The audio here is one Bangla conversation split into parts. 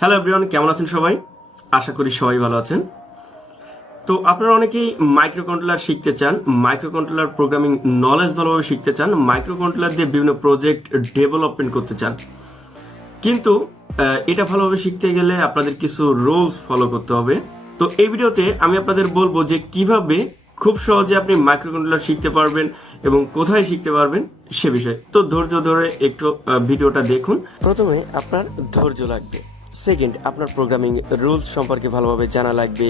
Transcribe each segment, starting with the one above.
হ্যালো এভরিওয়ান, কেমন আছেন সবাই? আশা করি সবাই ভালো আছেন। তো আপনারা অনেকেই মাইক্রো কন্ট্রোলার শিখতে চান, মাইক্রো কন্ট্রোলার প্রোগ্রামিং নলেজ ভালোভাবে শিখতে চান, মাইক্রো কন্ট্রোলার দিয়ে বিভিন্ন প্রজেক্ট ডেভেলপমেন্ট করতে চান। কিন্তু এটা ভালোভাবে শিখতে গেলে আপনাদের কিছু রুলস ফলো করতে হবে। তো এই ভিডিওতে আমি আপনাদের বলবো যে কিভাবে খুব সহজে আপনি মাইক্রো কন্ট্রোলার শিখতে পারবেন এবং কোথায় শিখতে পারবেন সে বিষয়ে। তো ধৈর্য ধরে একটু ভিডিওটা দেখুন। প্রথমে আপনার ধৈর্য লাগবে, সেকেন্ড আপনার প্রোগ্রামিং রুলস সম্পর্কে ভালোভাবে জানা লাগবে,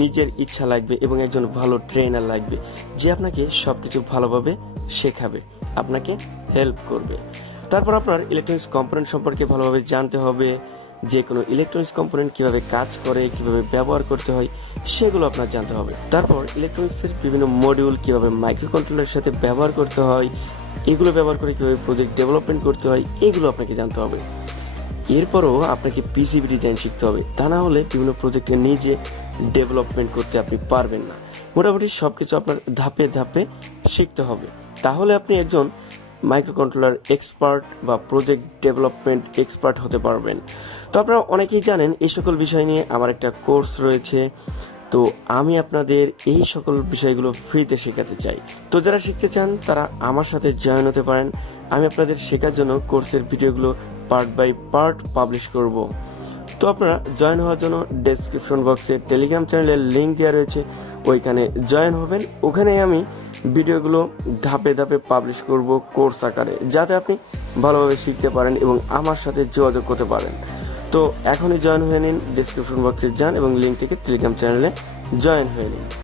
নিজের ইচ্ছা লাগবে এবং একজন ভালো ট্রেনার লাগবে যে আপনাকে সবকিছু ভালোভাবে শেখাবে, আপনাকে হেল্প করবে। তারপর আপনার ইলেকট্রনিক্স কম্পোনেন্ট সম্পর্কে ভালোভাবে জানতে হবে, যে কোনো ইলেকট্রনিক্স কম্পোনেন্ট কিভাবে কাজ করে, কিভাবে ব্যবহার করতে হয় সেগুলো আপনার জানতে হবে। তারপর ইলেকট্রনিক্সের বিভিন্ন মডিউল কিভাবে মাইক্রো কন্ট্রোলারের সাথে ব্যবহার করতে হয়, এগুলো ব্যবহার করে কিভাবে প্রজেক্ট ডেভেলপমেন্ট করতে হয় এগুলো আপনাকে জানতে হবে। এরপরও আপনাকে পিসিবি ডিজাইন শিখতে হবে, তা না হলে বিভিন্ন প্রজেক্টে নিজে ডেভেলপমেন্ট করতে আপনি পারবেন না। মোটামুটি সবকিছু আপনার ধাপে ধাপে শিখতে হবে, তাহলে আপনি একজন মাইক্রো কন্ট্রোলার এক্সপার্ট বা প্রজেক্ট ডেভেলপমেন্ট এক্সপার্ট হতে পারবেন। তো আপনারা অনেকেই জানেন এই সকল বিষয় নিয়ে আমার একটা কোর্স রয়েছে, তো আমি আপনাদের এই সকল বিষয়গুলো ফ্রিতে শেখাতে চাই। তো যারা শিখতে চান তারা আমার সাথে জয়েন হতে পারেন। আমি আপনাদের শেখার জন্য কোর্সের ভিডিওগুলো পার্ট বাই পার্ট পাবলিশ করব। তো আপনারা জয়েন হওয়ার জন্য ডেসক্রিপশন বক্সে টেলিগ্রাম চ্যানেলের লিঙ্ক দেওয়া রয়েছে, ওইখানে জয়েন হবেন। ওখানে আমি ভিডিওগুলো ধাপে ধাপে পাবলিশ করব কোর্স আকারে, যাতে আপনি ভালোভাবে শিখতে পারেন এবং আমার সাথে যোগাযোগ করতে পারেন। তো এখনই জয়েন হয়ে নিন, ডেসক্রিপশন বক্সে যান এবং লিঙ্ক থেকে টেলিগ্রাম চ্যানেলে জয়েন হয়ে নিন।